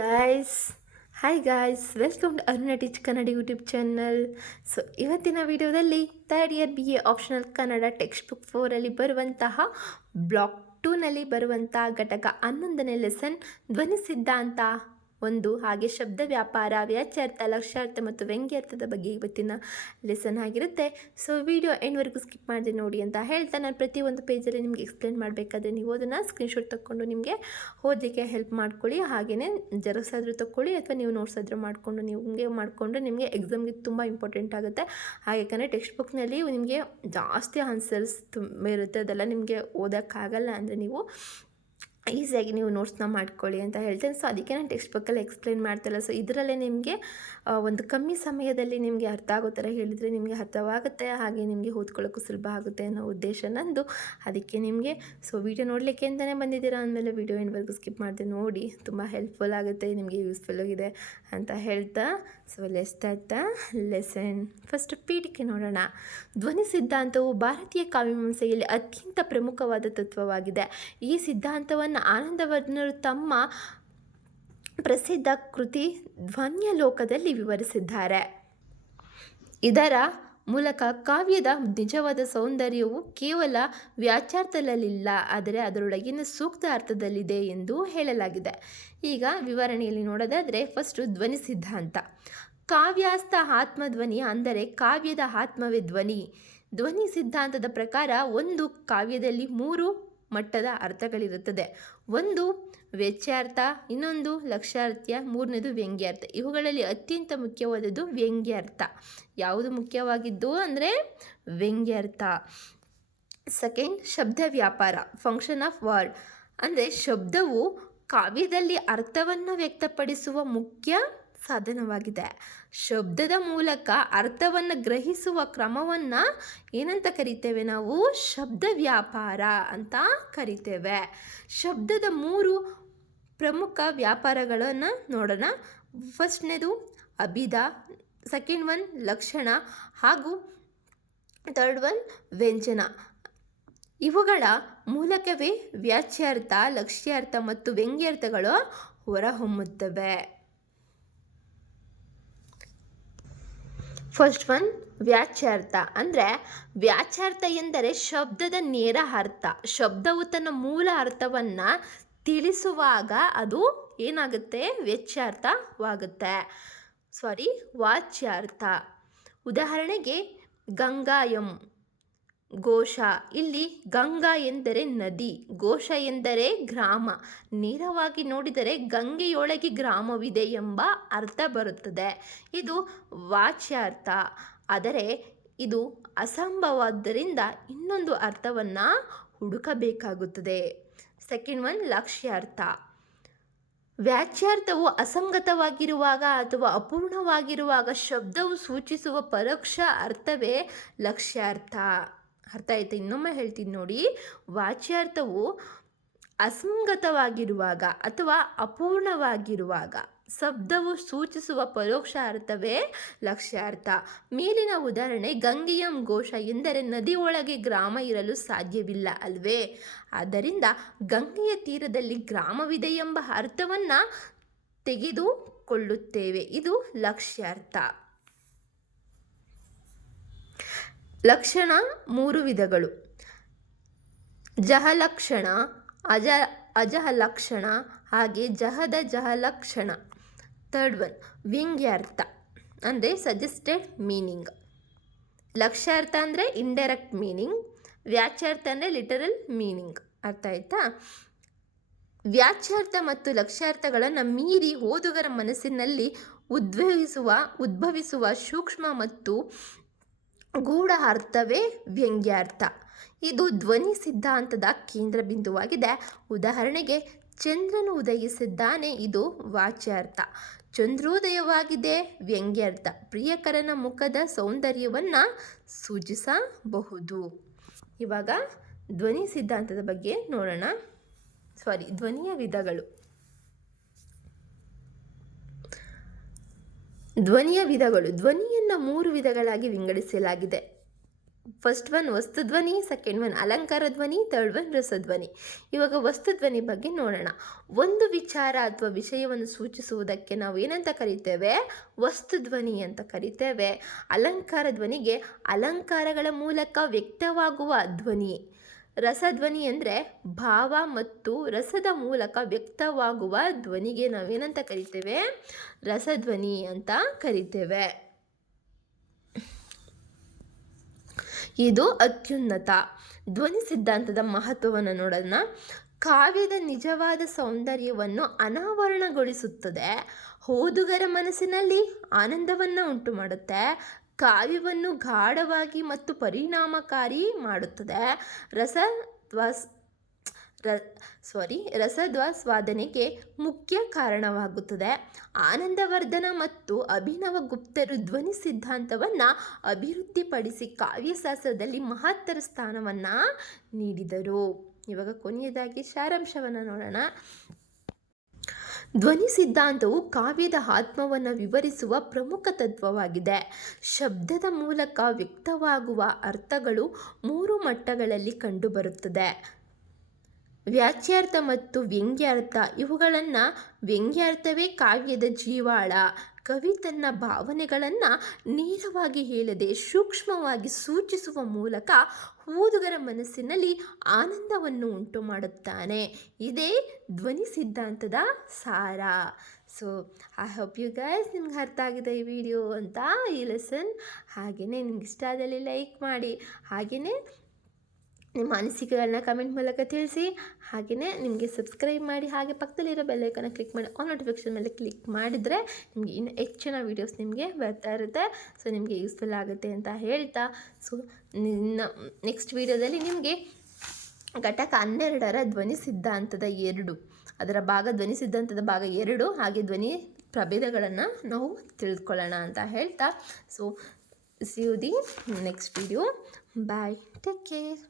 Guys hi guys, welcome to Aruna teach Kannada YouTube channel. So ಇವತ್ತಿನ ವಿಡಿಯೋದಲ್ಲಿ third year BA optional Kannada text book 4ಅಲ್ಲಿ ಬರುವಂತಹ block 2ನಲ್ಲಿ ಬರುವಂತಹ ಘಟಕ 11ನೇ ಲೆಸನ್ ಧ್ವನಿ ಸಿದ್ಧಾಂತ ಒಂದು, ಹಾಗೆ ಶಬ್ದ ವ್ಯಾಪಾರ, ವ್ಯಾಚ್ಯಾರ್ಥ, ಲಕ್ಷ್ಯಾರ್ಥ ಮತ್ತು ವ್ಯಂಗ್ಯಾರ್ಥದ ಬಗ್ಗೆ ಇವತ್ತಿನ ಲೆಸನ್ ಆಗಿರುತ್ತೆ. ಸೊ ವಿಡಿಯೋ ಎಂಡ್ವರೆಗೂ ಸ್ಕಿಪ್ ಮಾಡಿದೆ ನೋಡಿ ಅಂತ ಹೇಳ್ತಾ, ನಾನು ಪ್ರತಿಯೊಂದು ಪೇಜಲ್ಲಿ ನಿಮಗೆ ಎಕ್ಸ್ಪ್ಲೇನ್ ಮಾಡಬೇಕಾದ್ರೆ ನೀವು ಅದನ್ನು ಸ್ಕ್ರೀನ್ಶಾಟ್ ತಗೊಂಡು ನಿಮಗೆ ಓದಲಿಕ್ಕೆ ಹೆಲ್ಪ್ ಮಾಡ್ಕೊಳ್ಳಿ. ಹಾಗೆಯೇ ಜೆರಾಕ್ಸ್ ಆದರೂ ತಗೊಳ್ಳಿ ಅಥವಾ ನೀವು ನೋಟ್ಸ್ ಆದರೂ ಮಾಡಿಕೊಂಡು ನಿಮಗೆ ಎಕ್ಸಾಮ್ಗೆ ತುಂಬ ಇಂಪಾರ್ಟೆಂಟ್ ಆಗುತ್ತೆ. ಹಾಗೆ ಟೆಕ್ಸ್ಟ್ ಬುಕ್ನಲ್ಲಿ ನಿಮಗೆ ಜಾಸ್ತಿ ಆನ್ಸರ್ಸ್ ತುಂಬ ಇರುತ್ತೆ, ಅದೆಲ್ಲ ನಿಮಗೆ ಓದೋಕ್ಕಾಗಲ್ಲ ಅಂದರೆ ನೀವು ಈಸಿಯಾಗಿ ನೀವು ನೋಟ್ಸ್ನ ಮಾಡ್ಕೊಳ್ಳಿ ಅಂತ ಹೇಳ್ತೇನೆ. ಸೊ ಅದಕ್ಕೆ ನಾನು ಟೆಕ್ಸ್ಟ್ ಬುಕ್ಕಲ್ಲಿ ಎಕ್ಸ್ಪ್ಲೇನ್ ಮಾಡ್ತಿಲ್ಲ. ಸೊ ಇದರಲ್ಲೇ ನಿಮಗೆ ಒಂದು ಕಮ್ಮಿ ಸಮಯದಲ್ಲಿ ನಿಮಗೆ ಅರ್ಥ ಆಗೋ ಥರ ಹೇಳಿದರೆ ನಿಮಗೆ ಅರ್ಥವಾಗುತ್ತೆ, ಹಾಗೆ ನಿಮಗೆ ಓದ್ಕೊಳ್ಳೋಕ್ಕೂ ಸುಲಭ ಆಗುತ್ತೆ ಅನ್ನೋ ಉದ್ದೇಶ ನಂದು. ಅದಕ್ಕೆ ನಿಮಗೆ ವಿಡಿಯೋ ನೋಡಲಿಕ್ಕೆ ಅಂತಲೇ ಬಂದಿದ್ದೀರಾ ಅಂದಮೇಲೆ ವಿಡಿಯೋ ಎಂಡ್ವರೆಗೂ ಸ್ಕಿಪ್ ಮಾಡಿದೆ ನೋಡಿ, ತುಂಬ ಹೆಲ್ಪ್ಫುಲ್ ಆಗುತ್ತೆ, ನಿಮಗೆ ಯೂಸ್ಫುಲ್ ಆಗಿದೆ ಅಂತ ಹೇಳ್ತಾ let's start the lesson. First ಪೀಠಿಕೆ ನೋಡೋಣ. ಧ್ವನಿ ಸಿದ್ಧಾಂತವು ಭಾರತೀಯ ಕಾವ್ಯಮೀಮಾಂಸೆಯಲ್ಲಿ ಅತ್ಯಂತ ಪ್ರಮುಖವಾದ ತತ್ವವಾಗಿದೆ. ಈ ಸಿದ್ಧಾಂತವನ್ನು ಆನಂದವರ್ಧನರು ತಮ್ಮ ಪ್ರಸಿದ್ಧ ಕೃತಿ ಧ್ವನ್ಯ ಲೋಕದಲ್ಲಿ ವಿವರಿಸಿದ್ದಾರೆ. ಇದರ ಮೂಲಕ ಕಾವ್ಯದ ನಿಜವಾದ ಸೌಂದರ್ಯವು ಕೇವಲ ವ್ಯಾಚ್ಯಾರ್ಥದಲ್ಲಿಲ್ಲ, ಆದರೆ ಅದರೊಳಗಿನ ಸೂಕ್ತ ಅರ್ಥದಲ್ಲಿದೆ ಎಂದು ಹೇಳಲಾಗಿದೆ. ಈಗ ವಿವರಣೆಯಲ್ಲಿ ನೋಡೋದಾದರೆ, ಫಸ್ಟು ಧ್ವನಿ ಸಿದ್ಧಾಂತ. ಕಾವ್ಯಾಸ್ಥ ಆತ್ಮಧ್ವನಿ ಅಂದರೆ ಕಾವ್ಯದ ಆತ್ಮವೇ ಧ್ವನಿ. ಧ್ವನಿ ಸಿದ್ಧಾಂತದ ಪ್ರಕಾರ ಒಂದು ಕಾವ್ಯದಲ್ಲಿ 3 ಮಟ್ಟದ ಅರ್ಥಗಳಿರುತ್ತದೆ. ಒಂದು ವ್ಯಾಚ್ಯಾರ್ಥ, ಇನ್ನೊಂದು ಲಕ್ಷ್ಯಾರ್ಥ, ಮೂರನೇದು ವ್ಯಂಗ್ಯಾರ್ಥ. ಇವುಗಳಲ್ಲಿ ಅತ್ಯಂತ ಮುಖ್ಯವಾದದ್ದು ವ್ಯಂಗ್ಯಾರ್ಥ. ಯಾವುದು ಮುಖ್ಯವಾಗಿದ್ದು ಅಂದರೆ ವ್ಯಂಗ್ಯಾರ್ಥ. ಸೆಕೆಂಡ್, ಶಬ್ದ ವ್ಯಾಪಾರ, ಫಂಕ್ಷನ್ ಆಫ್ ವರ್ಡ್ ಅಂದರೆ ಶಬ್ದವು ಕಾವ್ಯದಲ್ಲಿ ಅರ್ಥವನ್ನು ವ್ಯಕ್ತಪಡಿಸುವ ಮುಖ್ಯ ಸಾಧನವಾಗಿದೆ. ಶಬ್ದದ ಮೂಲಕ ಅರ್ಥವನ್ನು ಗ್ರಹಿಸುವ ಕ್ರಮವನ್ನು ಏನಂತ ಕರಿತೇವೆ ನಾವು? ಶಬ್ದ ವ್ಯಾಪಾರ ಅಂತ ಕರಿತೇವೆ. ಶಬ್ದದ 3 ಪ್ರಮುಖ ವ್ಯಾಪಾರಗಳನ್ನು ನೋಡೋಣ. ಫಸ್ಟ್ನೇದು ಅಭಿಧ, ಸೆಕೆಂಡ್ ಒನ್ ಲಕ್ಷಣ, ಹಾಗೂ ಥರ್ಡ್ ಒನ್ ವ್ಯಂಜನ. ಇವುಗಳ ಮೂಲಕವೇ ವ್ಯಾಚ್ಯಾರ್ಥ, ಲಕ್ಷ್ಯಾರ್ಥ ಮತ್ತು ವ್ಯಂಗ್ಯಾರ್ಥಗಳು ಹೊರಹೊಮ್ಮುತ್ತವೆ. First one ವ್ಯಾಚ್ಯಾರ್ಥ. ಅಂದರೆ ವ್ಯಾಚ್ಯಾರ್ಥ ಎಂದರೆ ಶಬ್ದದ ನೇರ ಅರ್ಥ. ಶಬ್ದವು ತನ್ನ ಮೂಲ ಅರ್ಥವನ್ನು ತಿಳಿಸುವಾಗ ಅದು ಏನಾಗುತ್ತೆ? ವ್ಯಾಚ್ಯಾರ್ಥವಾಗುತ್ತೆ. ವಾಚ್ಯಾರ್ಥ. ಉದಾಹರಣೆಗೆ ಗಂಗಾಯಂ ಘೋಷ. ಇಲ್ಲಿ ಗಂಗಾ ಎಂದರೆ ನದಿ, ಘೋಷ ಎಂದರೆ ಗ್ರಾಮ. ನೇರವಾಗಿ ನೋಡಿದರೆ ಗಂಗೆಯೊಳಗೆ ಗ್ರಾಮವಿದೆ ಎಂಬ ಅರ್ಥ ಬರುತ್ತದೆ. ಇದು ವಾಚ್ಯಾರ್ಥ. ಆದರೆ ಇದು ಅಸಂಭವವಾದ್ದರಿಂದ ಇನ್ನೊಂದು ಅರ್ಥವನ್ನು ಹುಡುಕಬೇಕಾಗುತ್ತದೆ. Second one ಲಕ್ಷ್ಯಾರ್ಥ. ವ್ಯಾಚ್ಯಾರ್ಥವು ಅಸಂಗತವಾಗಿರುವಾಗ ಅಥವಾ ಅಪೂರ್ಣವಾಗಿರುವಾಗ ಶಬ್ದವು ಸೂಚಿಸುವ ಪರೋಕ್ಷ ಅರ್ಥವೇ ಲಕ್ಷ್ಯಾರ್ಥ. ಅರ್ಥ ಆಯ್ತಾ? ಇನ್ನೊಮ್ಮೆ ಹೇಳ್ತೀನಿ ನೋಡಿ. ವಾಚ್ಯಾರ್ಥವು ಅಸಂಗತವಾಗಿರುವಾಗ ಅಥವಾ ಅಪೂರ್ಣವಾಗಿರುವಾಗ ಶಬ್ದವು ಸೂಚಿಸುವ ಪರೋಕ್ಷ ಅರ್ಥವೇ ಲಕ್ಷ್ಯಾರ್ಥ. ಮೇಲಿನ ಉದಾಹರಣೆ ಗಂಗೆಯಂ ಘೋಷ ಎಂದರೆ ನದಿಯೊಳಗೆ ಗ್ರಾಮ ಇರಲು ಸಾಧ್ಯವಿಲ್ಲ ಅಲ್ವೇ? ಆದ್ದರಿಂದ ಗಂಗೆಯ ತೀರದಲ್ಲಿ ಗ್ರಾಮವಿದೆ ಎಂಬ ಅರ್ಥವನ್ನು ತೆಗೆದುಕೊಳ್ಳುತ್ತೇವೆ. ಇದು ಲಕ್ಷ್ಯಾರ್ಥ. ಲಕ್ಷಣ 3 ವಿಧಗಳು: ಜಹಲಕ್ಷಣ, ಅಜಹಲಕ್ಷಣ, ಹಾಗೆ ಜಹಲಕ್ಷಣ. ಥರ್ಡ್ ಒನ್ ವ್ಯಂಗ್ಯಾರ್ಥ ಅಂದರೆ ಸಜೆಸ್ಟೆಡ್ ಮೀನಿಂಗ್. ಲಕ್ಷ್ಯಾರ್ಥ ಅಂದರೆ ಇಂಡೈರೆಕ್ಟ್ ಮೀನಿಂಗ್. ವ್ಯಾಚ್ಯಾರ್ಥ ಅಂದರೆ ಲಿಟರಲ್ ಮೀನಿಂಗ್. ಅರ್ಥ ಆಯ್ತಾ? ವ್ಯಾಚ್ಯಾರ್ಥ ಮತ್ತು ಲಕ್ಷ್ಯಾರ್ಥಗಳನ್ನು ಮೀರಿ ಓದುಗರ ಮನಸ್ಸಿನಲ್ಲಿ ಉದ್ಭವಿಸುವ ಸೂಕ್ಷ್ಮ ಮತ್ತು ಗೂಢ ಅರ್ಥವೇ ವ್ಯಂಗ್ಯಾರ್ಥ. ಇದು ಧ್ವನಿ ಸಿದ್ಧಾಂತದ ಕೇಂದ್ರ ಬಿಂದುವಾಗಿದೆ. ಉದಾಹರಣೆಗೆ ಚಂದ್ರನು ಉದಯಿಸಿದ್ದಾನೆ, ಇದು ವಾಚ್ಯಾರ್ಥ. ಚಂದ್ರೋದಯವಾಗಿದೆ, ವ್ಯಂಗ್ಯಾರ್ಥ. ಪ್ರಿಯಕರನ ಮುಖದ ಸೌಂದರ್ಯವನ್ನು ಸೂಚಿಸಬಹುದು. ಇವಾಗ ಧ್ವನಿ ಸಿದ್ಧಾಂತದ ಬಗ್ಗೆ ನೋಡೋಣ. ಧ್ವನಿಯ ವಿಧಗಳು. ಧ್ವನಿಯನ್ನು 3 ವಿಧಗಳಾಗಿ ವಿಂಗಡಿಸಲಾಗಿದೆ. ಫಸ್ಟ್ ಒನ್ ವಸ್ತು ಧ್ವನಿ, ಸೆಕೆಂಡ್ ಒನ್ ಅಲಂಕಾರ ಧ್ವನಿ, ಥರ್ಡ್ ಒನ್ ರಸಧ್ವನಿ. ಇವಾಗ ವಸ್ತು ಧ್ವನಿ ಬಗ್ಗೆ ನೋಡೋಣ. ಒಂದು ವಿಚಾರ ಅಥವಾ ವಿಷಯವನ್ನು ಸೂಚಿಸುವುದಕ್ಕೆ ನಾವು ಏನಂತ ಕರಿತೇವೆ? ವಸ್ತು ಧ್ವನಿ ಅಂತ ಕರಿತೇವೆ. ಅಲಂಕಾರ ಧ್ವನಿಗೆ ಅಲಂಕಾರಗಳ ಮೂಲಕ ವ್ಯಕ್ತವಾಗುವ ಧ್ವನಿ. ರಸಧ್ವನಿ ಅಂದರೆ ಭಾವ ಮತ್ತು ರಸದ ಮೂಲಕ ವ್ಯಕ್ತವಾಗುವ ಧ್ವನಿಗೆ ನಾವೇನಂತ ಕರಿತೇವೆ? ರಸಧ್ವನಿ ಅಂತ ಕರಿತೇವೆ. ಇದು ಅತ್ಯುನ್ನತ. ಧ್ವನಿ ಸಿದ್ಧಾಂತದ ಮಹತ್ವವನ್ನು ನೋಡೋಣ. ಕಾವ್ಯದ ನಿಜವಾದ ಸೌಂದರ್ಯವನ್ನು ಅನಾವರಣಗೊಳಿಸುತ್ತದೆ. ಓದುಗರ ಮನಸ್ಸಿನಲ್ಲಿ ಆನಂದವನ್ನು ಉಂಟು ಮಾಡುತ್ತೆ. ಕಾವ್ಯವನ್ನು ಗಾಢವಾಗಿ ಮತ್ತು ಪರಿಣಾಮಕಾರಿ ಮಾಡುತ್ತದೆ. ರಸದ್ವಾಸ್ವಾದನೆಗೆ ಮುಖ್ಯ ಕಾರಣವಾಗುತ್ತದೆ. ಆನಂದವರ್ಧನ ಮತ್ತು ಅಭಿನವ ಗುಪ್ತರು ಧ್ವನಿ ಸಿದ್ಧಾಂತವನ್ನು ಅಭಿವೃದ್ಧಿಪಡಿಸಿ ಕಾವ್ಯಶಾಸ್ತ್ರದಲ್ಲಿ ಮಹತ್ತರ ಸ್ಥಾನವನ್ನು ನೀಡಿದರು. ಇವಾಗ ಕೊನೆಯದಾಗಿ ಸಾರಾಂಶವನ್ನು ನೋಡೋಣ. ಧ್ವನಿ ಸಿದ್ಧಾಂತವು ಕಾವ್ಯದ ಆತ್ಮವನ್ನು ವಿವರಿಸುವ ಪ್ರಮುಖ ತತ್ವವಾಗಿದೆ. ಶಬ್ದದ ಮೂಲಕ ವ್ಯಕ್ತವಾಗುವ ಅರ್ಥಗಳು 3 ಮಟ್ಟಗಳಲ್ಲಿ ಕಂಡುಬರುತ್ತದೆ: ವಾಚ್ಯಾರ್ಥ ಮತ್ತು ವ್ಯಂಗ್ಯಾರ್ಥ. ಇವುಗಳನ್ನು ವ್ಯಂಗ್ಯಾರ್ಥವೇ ಕಾವ್ಯದ ಜೀವಾಳ. ಕವಿ ತನ್ನ ಭಾವನೆಗಳನ್ನು ನೇರವಾಗಿ ಹೇಳದೆ ಸೂಕ್ಷ್ಮವಾಗಿ ಸೂಚಿಸುವ ಮೂಲಕ ಓದುಗರ ಮನಸ್ಸಿನಲ್ಲಿ ಆನಂದವನ್ನು ಉಂಟು ಮಾಡುತ್ತಾನೆ. ಇದೇ ಧ್ವನಿ ಸಿದ್ಧಾಂತದ ಸಾರ. So I hope you guys ನಿಮ್ಗೆ ಅರ್ಥ ಆಗಿದೆ ಈ ವಿಡಿಯೋ ಅಂತ, ಈ ಲೆಸನ್. ಹಾಗೆಯೇ ನಿಮ್ಗೆ ಇಷ್ಟ ಆದಲ್ಲಿ ಲೈಕ್ ಮಾಡಿ, ಹಾಗೆಯೇ ನಿಮ್ಮ ಅನಿಸಿಕೆಗಳನ್ನ ಕಮೆಂಟ್ ಮೂಲಕ ತಿಳಿಸಿ. ಹಾಗೆಯೇ ನಿಮಗೆ ಸಬ್ಸ್ಕ್ರೈಬ್ ಮಾಡಿ, ಹಾಗೆ ಪಕ್ಕದಲ್ಲಿರೋ ಬೆಲ್ಲೈಕನ್ನ ಕ್ಲಿಕ್ ಮಾಡಿ ಆಲ್ ನೋಟಿಫಿಕೇಷನ್ ಮೇಲೆ ಕ್ಲಿಕ್ ಮಾಡಿದರೆ ನಿಮಗೆ ಇನ್ನು ಹೆಚ್ಚಿನ ವೀಡಿಯೋಸ್ ನಿಮಗೆ ಬರ್ತಾ ಇರುತ್ತೆ. ಸೊ ನಿಮಗೆ ಯೂಸ್ಫುಲ್ ಆಗುತ್ತೆ ಅಂತ ಹೇಳ್ತಾ, ಸೊ ನೆಕ್ಸ್ಟ್ ವೀಡಿಯೋದಲ್ಲಿ ನಿಮಗೆ ಘಟಕ 12ರ ಧ್ವನಿ ಸಿದ್ಧಾಂತದ 2 ಅದರ ಧ್ವನಿ ಸಿದ್ಧಾಂತದ ಭಾಗ 2 ಹಾಗೆ ಧ್ವನಿ ಪ್ರಭೇದಗಳನ್ನು ನಾವು ತಿಳಿದುಕೊಳ್ಳೋಣ ಅಂತ ಹೇಳ್ತಾ, so see you the next video. Bye, take care.